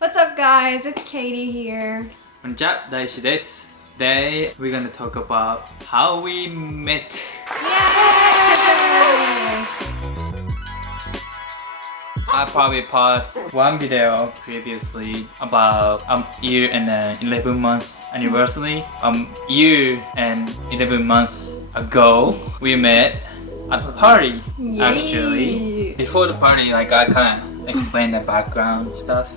What's up guys, it's Katie here. こんにちは、ダイシです。Today we're gonna talk about how we met. Yay! I probably paused one video previously about a year and 11 months anniversary. Year and 11 months ago, we met at a party actually. Before the party, like I kind of explained the background stuff.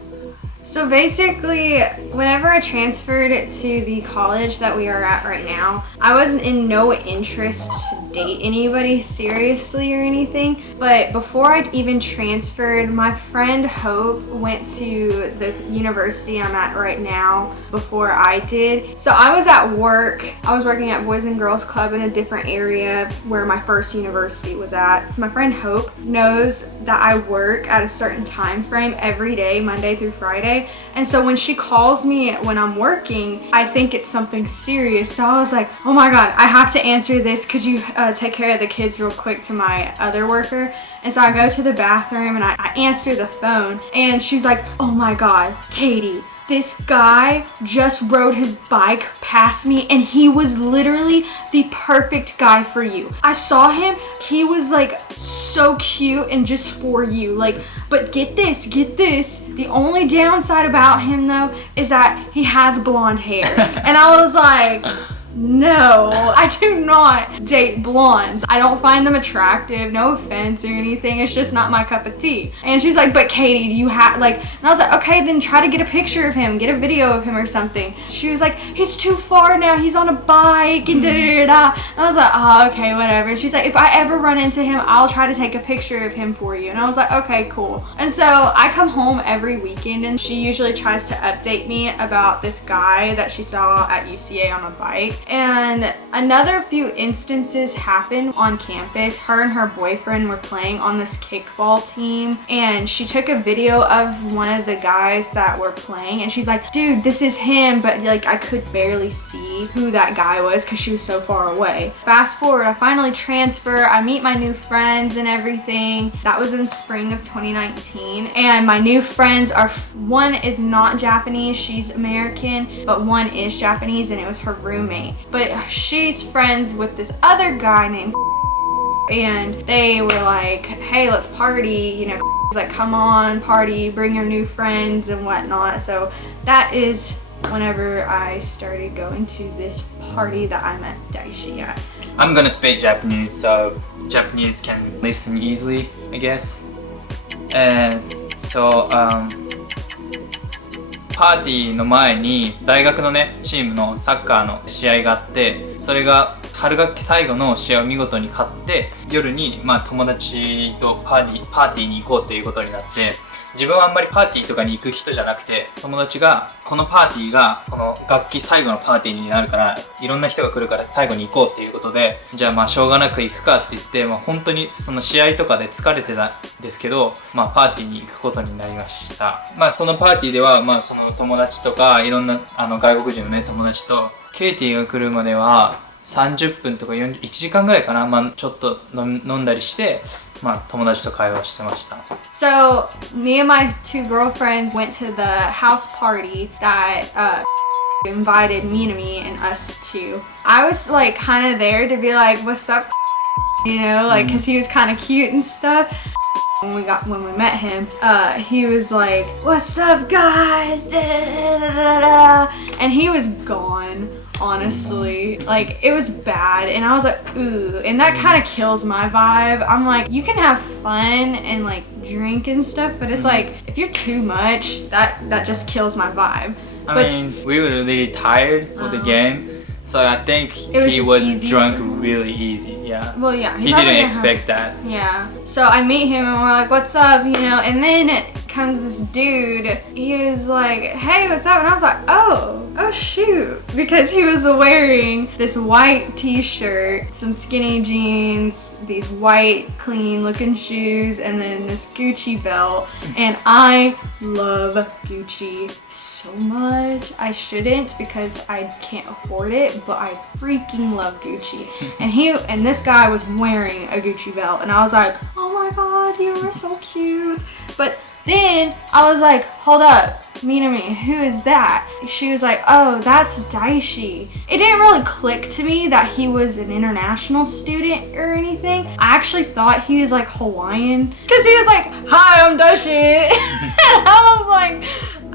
So basically, whenever I transferred to the college that we are at right now, I was in no interest to date anybody seriously or anything. But before I'd even transferred, my friend Hope went to the university I'm at right now before I did. So I was at work. I was working at Boys and Girls Club in a different area where my first university was at. My friend Hope knows that I work at a certain time frame every day, Monday through Friday. And so when she calls me when I'm working, I think it's something serious. So I was like, oh my God, I have to answer this. Could you take care of the kids real quick to my other worker? And so I go to the bathroom and I answer the phone and she's like, oh my God, Katie, this guy just rode his bike past me and he was literally the perfect guy for you. I saw him, he was like so cute and just for you. Like, but get this. The only downside about him though is that he has blonde hair. And I was like, no, I do not date blondes. I don't find them attractive, no offense or anything. It's just not my cup of tea. And she's like, but Katie, do you have like, and I was like, okay, then try to get a picture of him, get a video of him or something. She was like, he's too far now, he's on a bike and da-da-da-da. I was like, oh, okay, whatever. And she's like, if I ever run into him, I'll try to take a picture of him for you. And I was like, okay, cool. And so I come home every weekend and she usually tries to update me about this guy that she saw at UCA on a bike. And another few instances happened on campus. Her and her boyfriend were playing on this kickball team and she took a video of one of the guys that were playing and she's like, dude, this is him, but like I could barely see who that guy was because she was so far away. Fast forward, I finally transfer, I meet my new friends and everything. That was in spring of 2019 and my new friends are, one is not Japanese, she's American, but one is Japanese and it was her roommate. But she's friends with this other guy named and they were like, hey, let's party, you know, like, come on, party, bring your new friends and whatnot. So that is whenever I started going to this party that I met Daishi at. I'm gonna speak Japanese, so Japanese can listen easily, I guess. And so, パーティーの前に大学のねチームのサッカーの試合があって、それが春学期最後の試合を見事に勝って、夜に友達とパーティーに行こうっていうことになって、自分はあんまりパーティーとかに行く人じゃなくて、友達がこのパーティーがこの学期最後のパーティーになるからいろんな人が来るから最後に行こうっていうことで、じゃあしょうがなく行くかって言って、本当にその試合とかで疲れてたんですけど、パーティーに行くことになりました。そのパーティーではその友達とかいろんな外国人のね友達と、ケイティが来るまでは30分とか1時間ぐらいかな、ちょっと飲んだりして、友達と会話してました。So me and my two girlfriends went to the house party that invited me and us to. I was like kind of there to be like, what's up, you know, like because he was kind of cute and stuff. When we met him, he was like, what's up guys, da, da, da, da. And he was gone. Honestly, like it was bad and I was like, ooh, and that kind of kills my vibe. I'm like, you can have fun and like drink and stuff, but it's like if you're too much, that just kills my vibe. I mean, we were really tired for the game, so I think he was drunk really easy. Yeah. Well, yeah. He didn't expect that. Yeah. So I meet him and we're like, what's up, you know, and then comes this dude. He was like, hey, what's up? And I was like, oh shoot, because he was wearing this white t-shirt, some skinny jeans, these white clean looking shoes, and then this Gucci belt. And I love Gucci so much. I shouldn't because I can't afford it, but I freaking love Gucci. And this guy was wearing a Gucci belt and I was like, oh my God, you are so cute. But Then I was like, hold up, Minami, who is that? She was like, oh, that's Daishi. It didn't really click to me that he was an international student or anything. I actually thought he was like Hawaiian because he was like, hi, I'm Daishi. And I was like,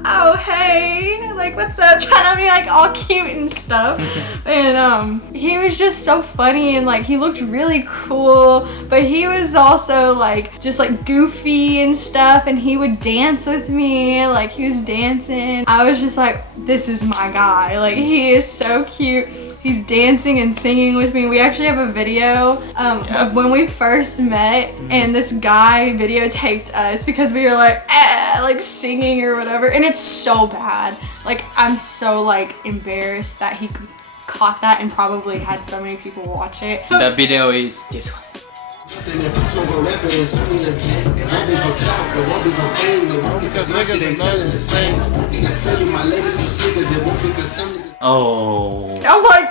oh, hey, like, what's up? Trying to be like all cute and stuff. And he was just so funny and like he looked really cool, but he was also like just like goofy and stuff, and he would dance with me, like he was dancing. I was just like, this is my guy. Like, he is so cute. He's dancing and singing with me. We actually have a video of when we first met, and this guy videotaped us because we were like singing or whatever, and it's so bad. Like, I'm so like embarrassed that he caught that and probably had so many people watch it. The video is this one. Oh. I was like,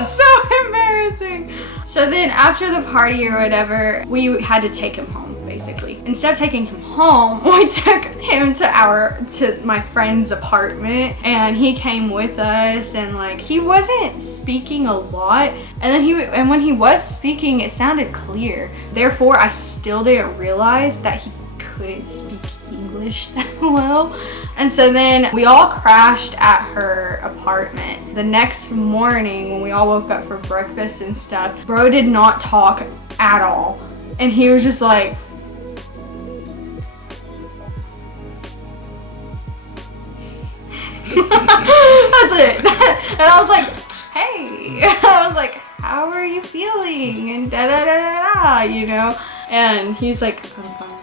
it's so embarrassing. So then after the party or whatever, we had to take him home, basically. Instead of taking him home, we took him to my friend's apartment, and he came with us, and like he wasn't speaking a lot, and when he was speaking, it sounded clear. Therefore, I still didn't realize that he couldn't speak English that well. And so then we all crashed at her apartment. The next morning when we all woke up for breakfast and stuff, bro did not talk at all. And he was just like, that's it. And I was like, hey. I was like, how are you feeling? And da da da da da, you know? And he's like, I'm fine.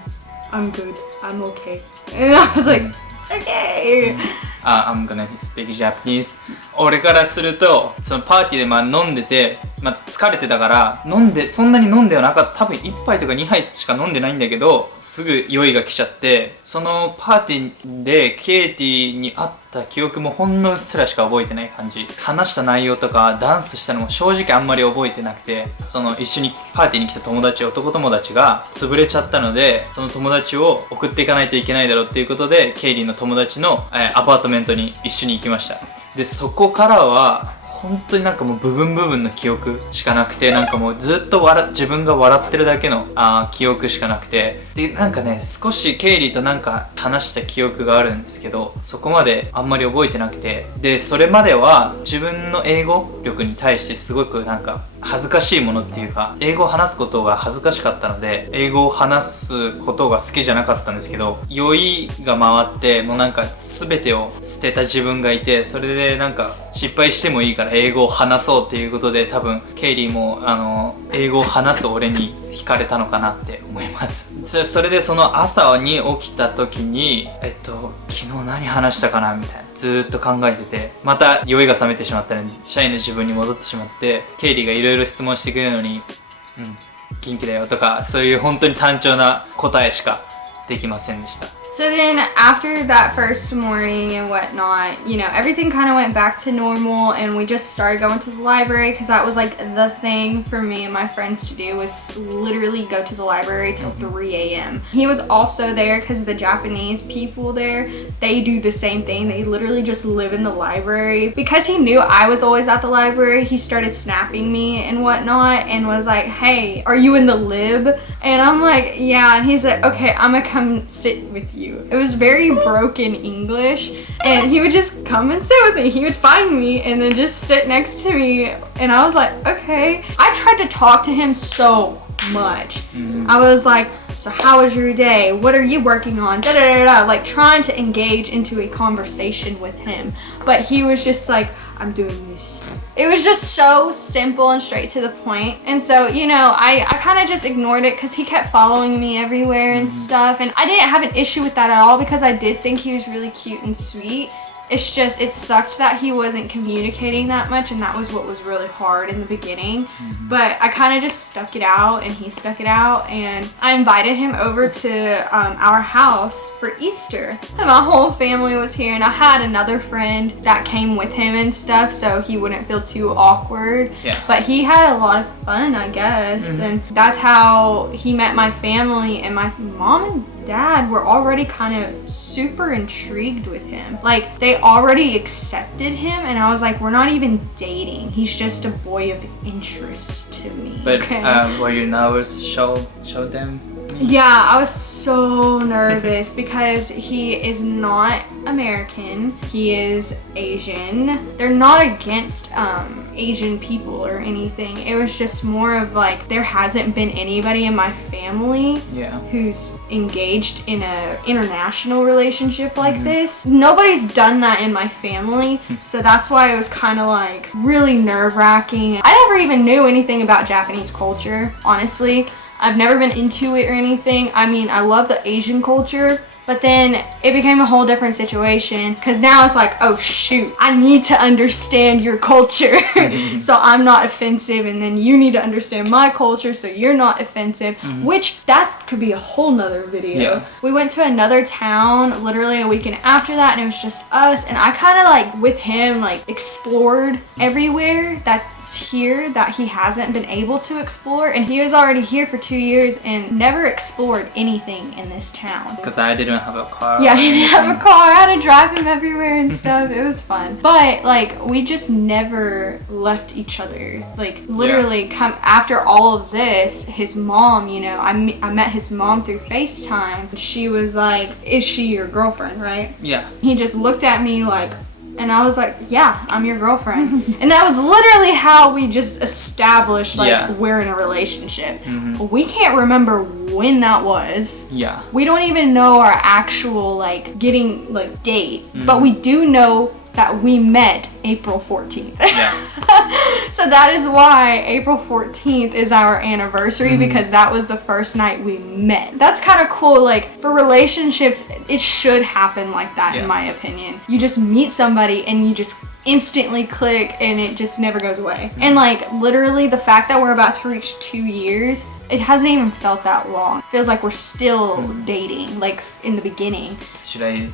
I'm good. I'm okay. And I was like, okay. I'm gonna speak Japanese. 俺からすると、そのパーティーで飲んでて、疲れてたからそんなに飲んではなかった。多分1杯とか2杯しか飲んでないんだけど、すぐ酔いが来ちゃって、そのパーティーでケイティに会った記憶もほんのうっすらしか覚えてない感じ。話した内容とかダンスしたのも正直あんまり覚えてなくて、その一緒にパーティーに来た男友達が潰れちゃったので、その友達を送っていかないといけないだろうっていうことで、ケイリーの友達のアパートメントに一緒に行きました。で、そこからは本当になんかもう部分の記憶しかなくて、なんかもうずっと自分が笑ってるだけの記憶しかなくて、でなんかね、少しケイリーとなんか話した記憶があるんですけど、そこまであんまり覚えてなくて、でそれまでは自分の英語力に対してすごくなんか恥ずかしいものっていうか、英語を話すことが恥ずかしかったので、英語を話すことが好きじゃなかったんですけど、酔いが回ってもうなんか全てを捨てた自分がいて、それでなんか失敗してもいいから英語を話そうっていうことで、多分ケイリーも英語を話す俺に惹かれたのかなって思います。それでその朝に起きた時に昨日何話したかなみたいなずーっと考えてて、また酔いが覚めてしまったのに社員の自分に戻ってしまって、ケイリーがいろいろ質問してくれるのに元気だよとか、そういう本当に単調な答えしかできませんでした。So then after that first morning and whatnot, you know, everything kind of went back to normal, and we just started going to the library because that was like the thing for me and my friends to do, was literally go to the library till 3 a.m. He was also there because the Japanese people there, they do the same thing. They literally just live in the library. Because he knew I was always at the library, he started snapping me and whatnot and was like, hey, are you in the lib? And I'm like, yeah. And he's like, okay, I'm gonna come sit with you. It was very broken English, and he would just come and sit with me. He would find me and then just sit next to me, and I was like, okay. I tried to talk to him so much. I was like, so how was your day? What are you working on? Da da da da. Like trying to engage into a conversation with him, but he was just like, I'm doing this. It was just so simple and straight to the point. And so, you know, I kind of just ignored it because he kept following me everywhere and stuff. And I didn't have an issue with that at all because I did think he was really cute and sweet. It's just, it sucked that he wasn't communicating that much, and that was what was really hard in the beginning. But I kind of just stuck it out, and he stuck it out, and I invited him over to our house for Easter. And my whole family was here, and I had another friend that came with him and stuff, so he wouldn't feel too awkward. Yeah. But he had a lot of fun, I guess, and that's how he met my family, and my mom and dad were already kind of super intrigued with him. Like, they already accepted him, and I was like, we're not even dating. He's just a boy of interest to me. But okay? were you nervous? Show them. Yeah, I was so nervous because he is not American. He is Asian. They're not against Asian people or anything. It was just more of like, there hasn't been anybody in my family who's engaged in a international relationship like this. Nobody's done that in my family, so that's why it was kind of like really nerve-wracking. I never even knew anything about Japanese culture, honestly. I've never been into it or anything. I mean, I love the Asian culture, but then it became a whole different situation because now it's like, oh shoot, I need to understand your culture so I'm not offensive, and then you need to understand my culture so you're not offensive, which that could be a whole nother video. Yeah. We went to another town literally a weekend after that, and it was just us, and I kind of like with him like explored everywhere that's here that he hasn't been able to explore, and he was already here for 2 years and never explored anything in this town. Because I didn't have a car. Yeah, he didn't have a car. I had to drive him everywhere and stuff. It was fun. But like, we just never left each other. Like, literally come after all of this, his mom, you know, I met his mom through FaceTime. She was like, is she your girlfriend, right? Yeah. He just looked at me like, and I was like, yeah, I'm your girlfriend. And that was literally how we just established, like, we're in a relationship. We can't remember when that was. Yeah. We don't even know our actual, like, getting, like, date. But we do know that we met April 14th. Yeah. So that is why April 14th is our anniversary, because that was the first night we met. That's kind of cool. Like, for relationships, it should happen like that, in my opinion. You just meet somebody and you just instantly click and it just never goes away. And like, literally the fact that we're about to reach 2 years, it hasn't even felt that long. It feels like we're still dating, like in the beginning. Should I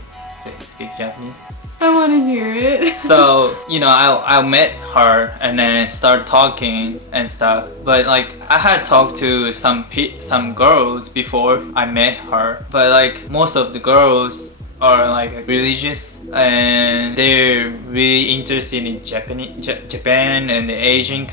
speak Japanese? I want to hear it. So, you know, I met her and then start talking and stuff. But like, I had talked to some girls before I met her. But like, most of the girls are like religious and they're really interested in Japan and the Asian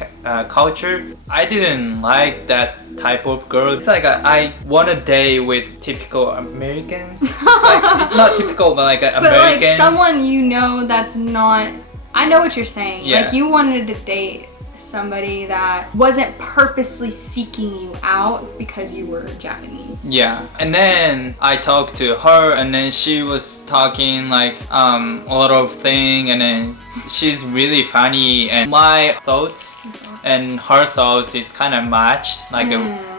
culture. I didn't like that type of girl. It's like I want to date with typical Americans. It's like, it's not typical, but like American. But like someone you know that's not. I know what you're saying. Yeah. Like, you wanted to date somebody that wasn't purposely seeking you out because you were Japanese. Yeah. And then I talked to her, and then she was talking like a lot of things, and then she's really funny, and my thoughts and her thoughts is kind of matched, like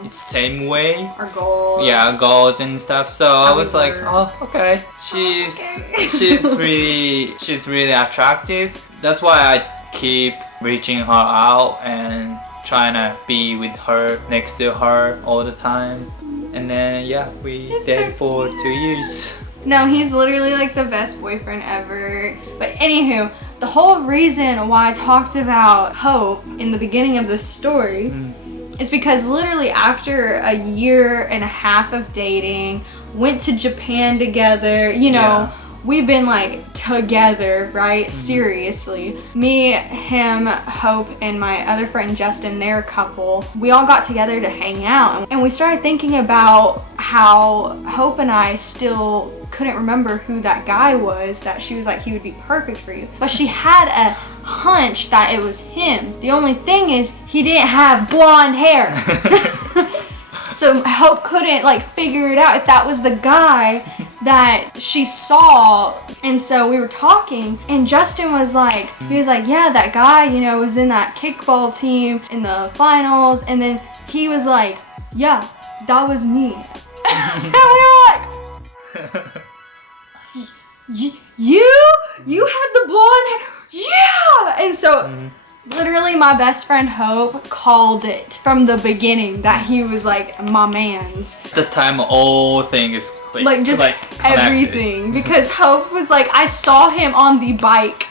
it's same way. Our goals. Yeah, goals and stuff. So I was like, oh, okay. She's really attractive. That's why I keep reaching her out and trying to be with her, next to her all the time. And then we dated for 2 years. No, he's literally like the best boyfriend ever. But anywho, the whole reason why I talked about Hope in the beginning of this story is because literally after a year and a half of dating, went to Japan together, you know, we've been like together, right? Seriously. Me, him, Hope, and my other friend Justin, they're a couple. We all got together to hang out, and we started thinking about how Hope and I still couldn't remember who that guy was that she was like, he would be perfect for you. But she had a hunch that it was him. The only thing is, he didn't have blonde hair. So Hope couldn't like figure it out if that was the guy that she saw. And so we were talking, and Justin was like, he was like, yeah, that guy, you know, was in that kickball team in the finals. And then he was like, yeah, that was me. And we were like, you So literally my best friend Hope called it from the beginning that he was like my man's. At the time, all things clicked. Like just connected. everything. Because Hope was like, I saw him on the bike.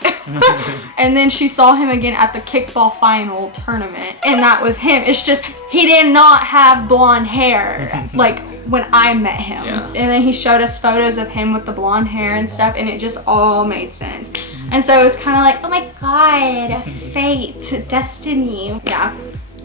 And then she saw him again at the kickball final tournament. And that was him. It's just, he did not have blonde hair. Like when I met him. Yeah. And then he showed us photos of him with the blonde hair and stuff. And it just all made sense. And so it was kind of like, oh my god, fate, destiny. Yeah.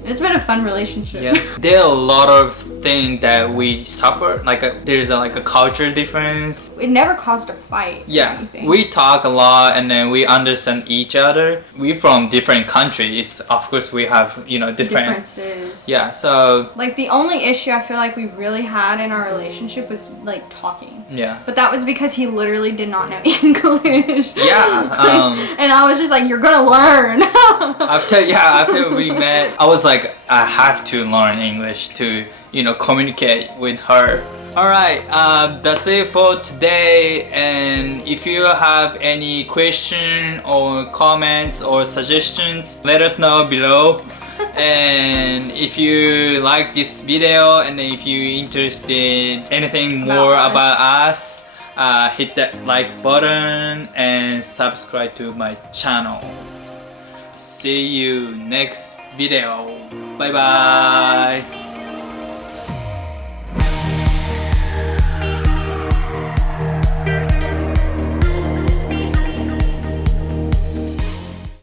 It's been a fun relationship. Yeah, there are a lot of things that we suffer. There's a culture difference. It never caused a fight. Or Yeah, anything. we talk a lot and then we understand each other. We from different countries. It's of course we have different differences. Yeah, so Like the only issue I feel like we really had in our relationship was like talking. yeah. But that was because he literally did not know English. Yeah, and I was just like, you're gonna learn. after we met, I was like, I have to learn English to communicate with her. Alright, that's it for today, and if you have any question or comments or suggestions, let us know below. And if you like this video and if you're interested anything more about us, hit that like button and subscribe to my channel. See you next video. Bye bye.